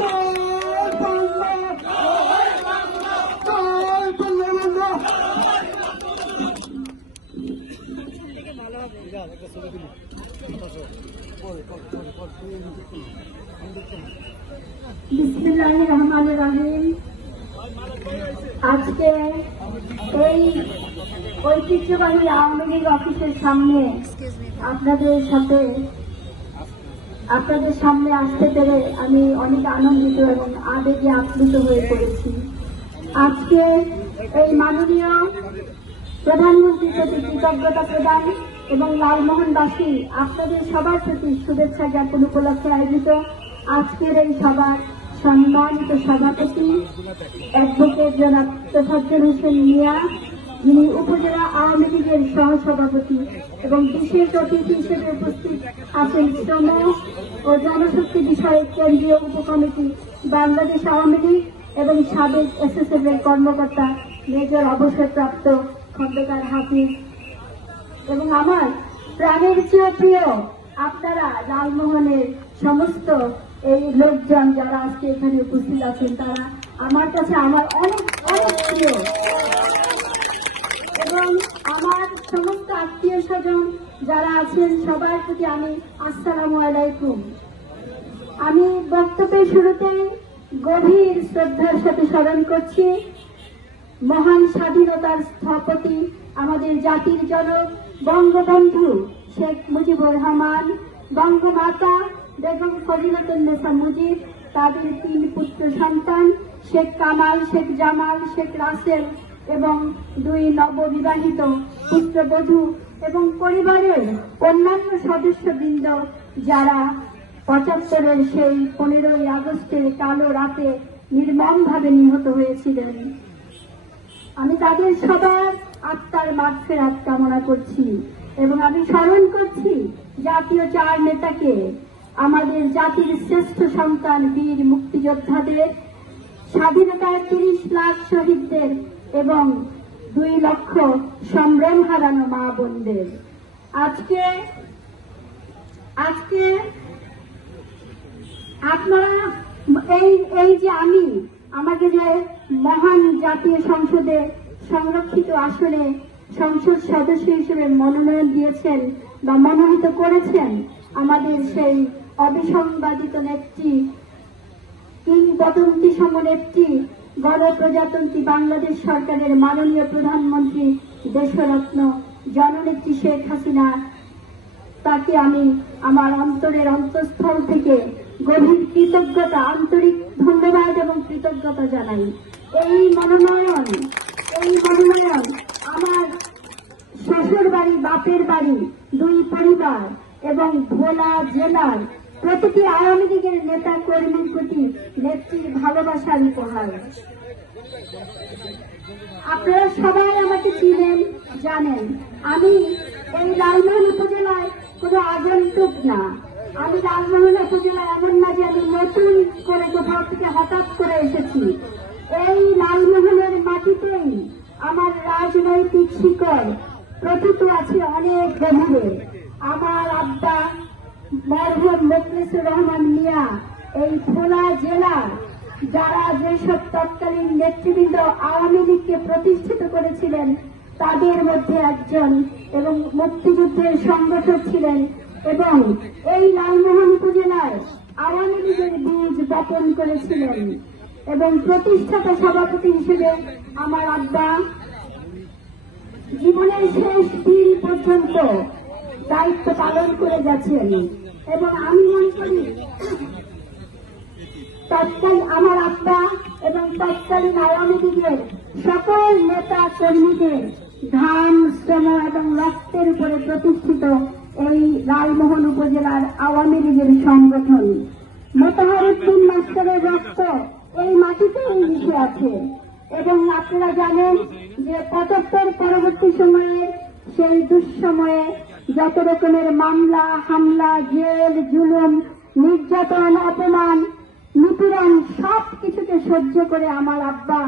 জয় বাংলা জয় বঙ্গবন্ধু বিসমিল্লাহ রহমান রহিম। আজকে এই ঐতিহ্যবাহী আওয়ামী লীগ অফিসের সামনে আপনাদের সাথে আপনাদের সামনে আসতে পেরে আমি অনেক আনন্দিত এবং আবেগে আপ্লুত হয়ে পড়েছি। আজকে এই মাননীয় প্রধানমন্ত্রীর প্রতি কৃতজ্ঞতা প্রদান এবং লালমোহনবাসী, আপনাদের সবার প্রতি শুভেচ্ছা জ্ঞাপন উপলক্ষে আয়োজিত আজকের এই সভার সম্মানিত সভাপতি, অ্যাডভোকেট জনাব তোফাজ্জল হোসেন মিয়া, যিনি উপজেলা আওয়ামী সহসভাপতি এবং বিশেষ অতিথি হিসেবে উপস্থিত আছেন শ্রম ও জনশক্তি বিষয়ক কেন্দ্রীয় উপকমিটি বাংলাদেশ আওয়ামী লীগ এবং সাবেক এসএসএফ এর কর্মকর্তা মেজর অবসরপ্রাপ্ত খন্দকার হাফিজ। এবং আমার প্রাণের চেয়ে প্রিয় আপনারা লালমোহনের সমস্ত এই লোকজন যারা আজকে এখানে উপস্থিত আছেন, তারা আমার কাছে আমার অনেক অনেক প্রিয় এবং আমার সমস্ত স্বজন যারা আছেন সবার প্রতি আমি আসসালামু আলাইকুম। আমি বক্তব্যের শুরুতে গভীর শ্রদ্ধার সাথে স্মরণ করছি, মহান স্বাধীনতার স্থপতি আমাদের জাতির জনক বঙ্গবন্ধু শেখ মুজিবুর রহমান, বঙ্গমাতা বেগম ফজিলতুন্নেসা মুজিব, তাদের তিন পুত্র সন্তান শেখ কামাল, শেখ জামাল, শেখ রাসেল এবং দুই নববিবাহিত পুত্রবধূ পরিবারের অন্যান্য সদস্যবৃন্দ যারা পঁচাত্তরের সেই পনেরোই আগস্টের কালো রাতে নির্মমভাবে নিহত হয়েছিলেন। আমি তাদের সবার আত্মার মাগফেরাত কামনা করছি এবং আমি স্মরণ করছি জাতীয় চার নেতাকে, আমাদের জাতির শ্রেষ্ঠ সন্তান বীর মুক্তিযোদ্ধাদের, স্বাধীনতার তিরিশ লাখ শহীদদের এবং দুই লক্ষ সম্ভ্রম হারানো মা বোনদের। আজকে আজকে আপনারা এই এই যে আমি আমাকে যে মহান জাতীয় সংসদে সংরক্ষিত আসনে সংসদ সদস্য হিসেবে মনোনয়ন দিয়েছেন বা মনোনীত করেছেন আমাদের সেই অবিসংবাদিত নেত্রী, কিংবদন্তি সম নেত্রী গণপ্রজাতন্ত্রী বাংলাদেশ সরকারের মাননীয় প্রধানমন্ত্রী দেশরত্ন জননেত্রী শেখ হাসিনা, তাকে আমি আমার অন্তরের অন্তঃস্থল থেকে গভীর কৃতজ্ঞতা, আন্তরিক ধন্যবাদ এবং কৃতজ্ঞতা জানাই। এই মনোনয়ন এই মনোনয়ন আমার শ্বশুর বাড়ি বাপের বাড়ি, দুই পরিবার এবং ভোলা জেলার প্রতিটি আওয়ামী লীগের নেতা কর্মীর প্রতি নেত্রীর ভালোবাসার উপহার। আপনারা সবাই আমাকে চিনেন, জানেন। আমি এই লালমোহন উপজেলায় কোনো আগন্তুক না। আমি লালমোহন উপজেলায় এমন না যে আমি নতুন করে কোথাও থেকে হঠাৎ করে এসেছি এই লালমোহনের মাটিতেই আমার রাজনৈতিক শিকড় প্রথিত আছে অনেক গভীরে আমার আব্বা মরহুম মোখলেসুর রহমান মিয়া এই ভোলা জেলার যারা যেসব তৎকালীন নেতৃবৃন্দ আওয়ামী লীগকে প্রতিষ্ঠিত করেছিলেন তাদের মধ্যে একজন এবং মুক্তিযুদ্ধের সংগঠক ছিলেন এবং এই লালমোহন উপজেলায় আওয়ামী লীগের বীজ বপন করেছিলেন এবং প্রতিষ্ঠাতা সভাপতি হিসেবে আমার আব্বা জীবনের শেষ দিন পর্যন্ত দায়িত্ব পালন করে গেছেন এবং আমি মনে করি তৎকালীন আমার আব্বা এবং তৎকালীন আওয়ামী লীগের সকল নেতা কর্মীদের ঘাম শ্রম এবং রক্তের উপরে প্রতিষ্ঠিত এই রায়মোহন উপজেলার আওয়ামী লীগের সংগঠন। মোতাহারুদ্দিন মাস্টারের রক্ত এই মাটিতেই মিশে আছে। এবং আপনারা জানেন যে পঁচাত্তর পরবর্তী সময়ে সেই দুঃসময়ে যত রকমের মামলা, হামলা, জেল, জুলুম, নির্যাতন, অপমান, নিপীড়ন সব কিছুকে সহ্য করে আমার আব্বা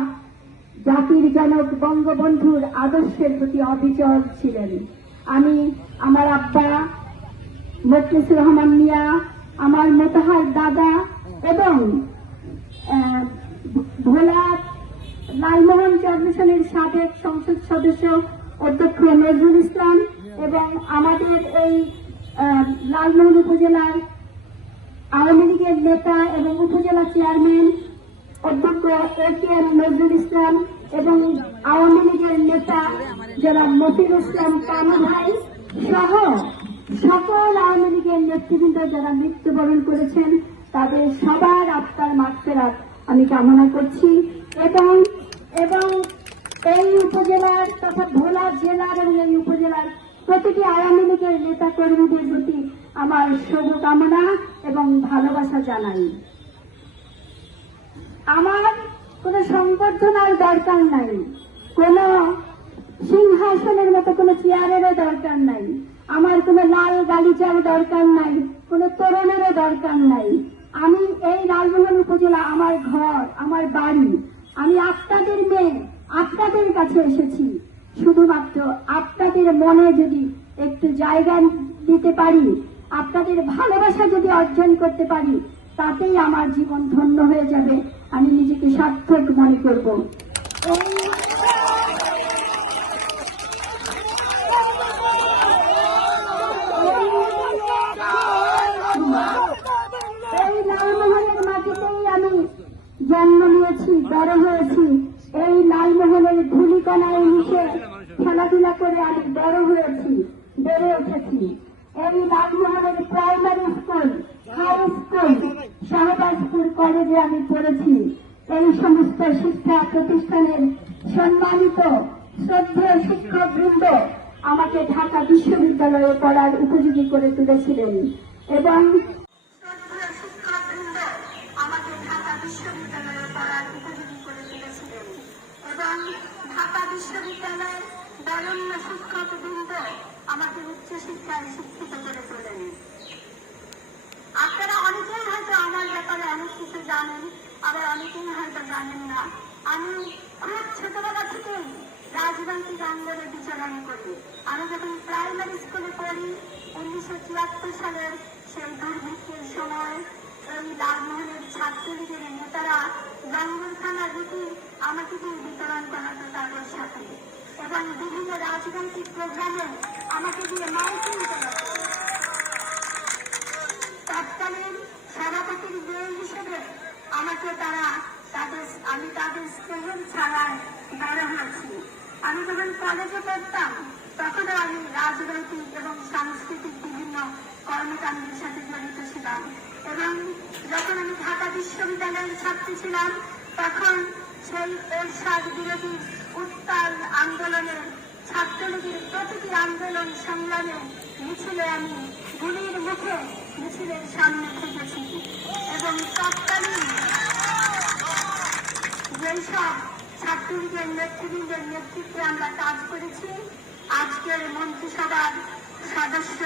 জাতির জনক বঙ্গবন্ধুর আদর্শের প্রতি অবিচল ছিলেন। আমি, আমার আব্বা মুখলিসুর রহমান মিয়া, আমার মোতাহার দাদা এবং ভোলা লালমোহন ফাউন্ডেশনের সাবেক সংসদ সদস্য অধ্যক্ষ নজরুল ইসলাম এবং আমাদের এই লালমোহন উপজেলার আওয়ামী লীগের নেতা এবং উপজেলা চেয়ারম্যান অধ্যক্ষ এ কে এম নজরুল ইসলাম এবং আওয়ামী লীগের নেতা যারা মফির ইসলাম কানু ভাই সহ সকল আওয়ামী লীগের নেতৃবৃন্দ যারা মৃত্যুবরণ করেছেন, তাদের সবার আত্মার মাগফেরাত আমি কামনা করছি। এবং এবং এই উপজেলার তথা ভোলা জেলার এবং এই উপজেলার প্রতিটি আওয়ামী লীগের নেতা কর্মীদের প্রতি আমার শুভকামনা এবং ভালোবাসা জানাই। আমার কোনো সংবর্ধনার দরকার নাই। কোনো সিংহাসনের মতো কোনো চেয়ারেরও দরকার নাই। আমার কোনো লাল গালিচার দরকার নাই, কোনো তরুণেরও দরকার নাই। আমি এই লালমোহন উপজেলা আমার ঘর, আমার বাড়ি। আমি আপনাদের মেয়ে, আপনাদের কাছে এসেছি। শুধুমাত্র আপনাদের মনে যদি একটু জায়গা দিতে পারি, আপনাদের ভালোবাসা যদি অর্জন করতে পারি, তাতেই আমার জীবন ধন্য হয়ে যাবে। আমি নিজেকে সার্থক মনে করব। এই লালমোহনের মাটিতেই আমি জন্ম নিয়েছি, বড় হয়েছি। এই লালমোহনের ধুলিকণায় মিশে খেলাধুলা করে আমি বড় হয়েছি, বেড়ে উঠেছি। এই লালমোহনের primary school high school Shahbazpur কলেজে আমি পড়েছি এই সমস্ত শিক্ষা প্রতিষ্ঠানের সম্মানিত শ্রদ্ধেয় শিক্ষকবৃন্দ আমাকে ঢাকা বিশ্ববিদ্যালয়ে পড়ার উপযোগী করে তুলেছিলেন এবং ঢাকা বিশ্ববিদ্যালয়ের বরণ্য শিক্ষিত করে তোলেন। আপনারা অনেকেই হয়তো আমার ব্যাপারে অনেক কিছু জানেন, আবার অনেকেই হয়তো জানেন না। আমি খুব ছোটবেলা থেকেই রাজনৈতিক আন্দোলনে বিচরণ করি। আমি যখন প্রাইমারি স্কুলে পড়ি, উনিশশো চুয়াত্তর সালের সেই দুর্ভিক্ষের সময় এই লালমোহনের ছাত্রলীগের নেতারা জঙ্গলখানা রুটি আমাকে দিয়ে বিতরণ করাতো তাদের সাথে। এবং বিভিন্ন রাজনৈতিক প্রোগ্রামে আমাকে দিয়ে মাইকিং করাতো। তৎকালীন সভাপতির মেয়ে হিসেবে আমাকে তারা তাদের আমি তাদের স্নেহের ছাড়ায় বড় হয়েছি। আমি যখন কলেজে পড়তাম, তখনও আমি রাজনৈতিক এবং সাংস্কৃতিক বিভিন্ন কর্মকাণ্ডের সাথে জড়িত ছিলাম এবং যখন আমি ঢাকা বিশ্ববিদ্যালয়ের ছাত্রী ছিলাম, তখন সেই এরশাদ বিরোধী উত্তাল আন্দোলনে, ছাত্রলীগের প্রতিটি আন্দোলন সংগ্রামে মিছিলে আমি গুলির মুখে মিছিলের সামনে থেকেছি এবং তৎকালীন যেসব ছাত্রলীগের নেতৃবৃন্দের নেতৃত্বে আমরা কাজ করেছি, আজকের মন্ত্রিসভার সদস্য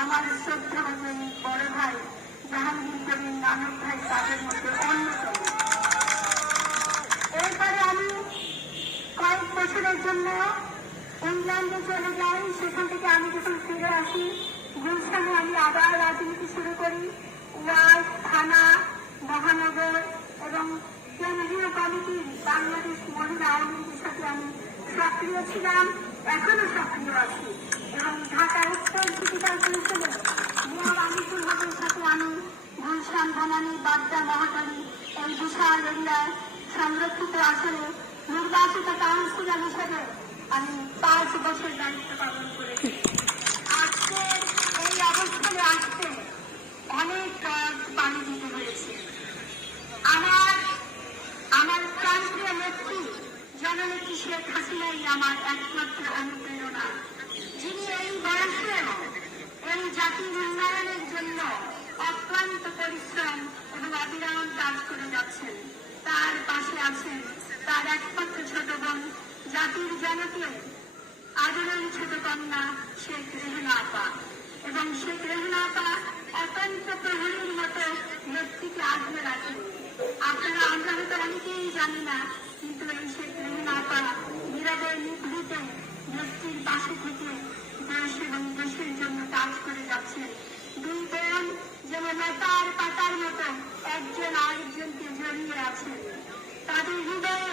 আমার শ্রদ্ধা বড় ভাই জাহাঙ্গীর কবির নানক ভাই তাদের মধ্যে অন্যতম। এরপরে আমি কয়েক বছরের জন্য ইংল্যান্ডে চলে যাই, সেখান থেকে আমি যখন ফিরে আসি, গুলশানে আমি আবার রাজনীতি শুরু করি ওয়ার্ড থানা মহানগর এবং কমিটি বাংলাদেশ মহিলা আওয়ামী লীগের সাথে আমি সক্রিয় ছিলাম, এখনও সক্রিয় আছি। এবং ঢাকা উত্তর সিটি কর্পোরেশনে মেয়র আনিসুল হকের সাথে আমি গুলশান বনানী বাড্ডা মহাকালী এই বিশাল এরিয়ার সংরক্ষিত আসনে নির্বাচিত কাউন্সিলর হিসেবে আমি পাঁচ বছর দায়িত্ব পালন করেছি আজকে এই অবস্থানে আসতে অনেক কাজ পানি দিতে হয়েছে আমার আমার প্রান্তীয় নেত্রী জননেত্রী শেখ হাসিনাই আমার একমাত্র অনুপ্রেরণা যিনি এই বয়সেও এই জাতির উন্নয়নের জন্য অক্লান্ত পরিশ্রম এবং অবিরাম কাজ করে যাচ্ছেন তার পাশে আছেন তার একমাত্র ছোট জাতির জনকে আদরের ছোট কন্যা শেখ রেহেনা আপা। এবং শেখ রেহেনা আপা অত্যন্ত প্রহরীর মতো নেত্রীকে আগলে রাখেন। আপনারা আমরা হয়তো অনেকেই জানি না, কিন্তু এই শেখ রেহেনা আপা নীরবে নিভৃতে নেত্রীর পাশে থেকে দেশ এবং দেশের জন্য কাজ করে যাচ্ছেন। দুই বোন যেন লতার পাতার মতো একজন আরেকজনকে জড়িয়ে আছেন। তাদের হৃদয়ে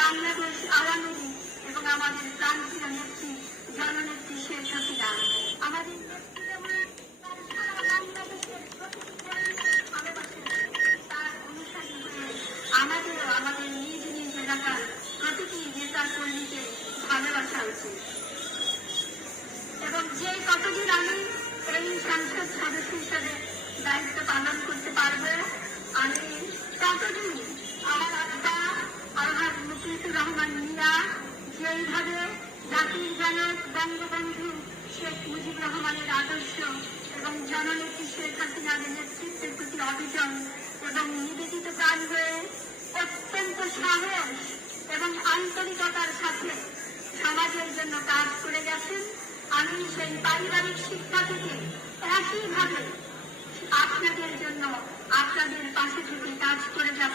বাংলাদেশ আওয়ামী এবং আমাদের প্রান্তীয় নেত্রী জননেত্রী শেখ হাসিনা আমাদের ভালোবাসা উচিত। এবং যে কতদিন আমি এই সংসদ সদস্য হিসেবে দায়িত্ব পালন করতে পারব, আমি ততদিন আমার আলহাজ মুকিতুর রহমান মিয়া, যেইভাবে জাতির জনক বঙ্গবন্ধু শেখ মুজিব রহমানের আদর্শ এবং জননেত্রী শেখ হাসিনার নেতৃত্বের প্রতি অবিচল এবং নিবেদিত প্রাণ হয়ে অত্যন্ত সাহস এবং আন্তরিকতার সাথে সমাজের জন্য কাজ করে গেছেন, আমি সেই পারিবারিক শিক্ষা থেকে একইভাবে আপনাদের জন্য আপনাদের পাশে থেকে কাজ করে যাব।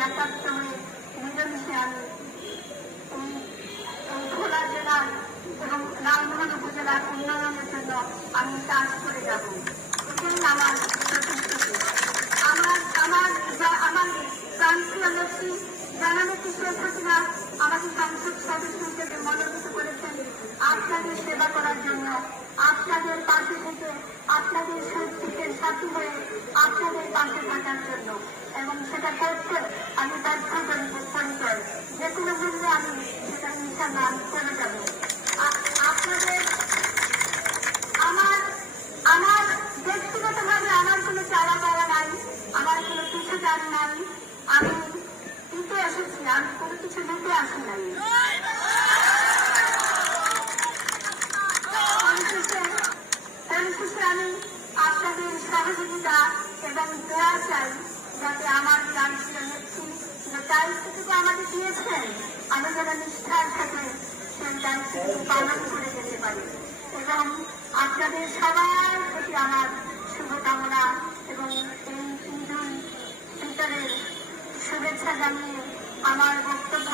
সাথে একাত্ম মিলেমিশে আমি ভোলা জেলার এবং লালমোহন উপজেলার উন্নয়নের জন্য আমি কাজ করে যাব এটাই আমার আমার আমার আমার প্রান্তীয় নেত্রী জননেত্রী শেখ হাসিনা আমাকে সংসদ সদস্য হিসেবে মনোনীত করেছেন আপনাদের সেবা করার জন্য আপনাদের পাশে থেকে আপনাদের সুস্থিতের সাথী হয়ে আপনাদের পাশে থাকার জন্য। এবং সেটা করতে আমি করি পরিচয়, যে কোনো মূল্যে আমি সেটা ইনশাল্লাহ আমি করে যাব আপনাদের আমার আমার ব্যক্তিগতভাবে আমার কোনো চাওয়া পাওয়া নাই, আমার কোনো কিছু জান নাই, আমি দিতে এসেছি, আমি কোনো কিছু দিতে আসি নাই। পরিশেষে আমি আপনাদের সহযোগিতা এবং দোয়া চাই। যাতে আমার গান যে আমাকে দিয়েছেন। আমি যারা নিষ্ঠার সাথে সেই দায়িত্বটুকু পালন করে যেতে পারি। এবং আপনাদের সবার প্রতি আমার শুভকামনা এবং এই ফিতরের শুভেচ্ছা জানিয়ে আমার বক্তব্য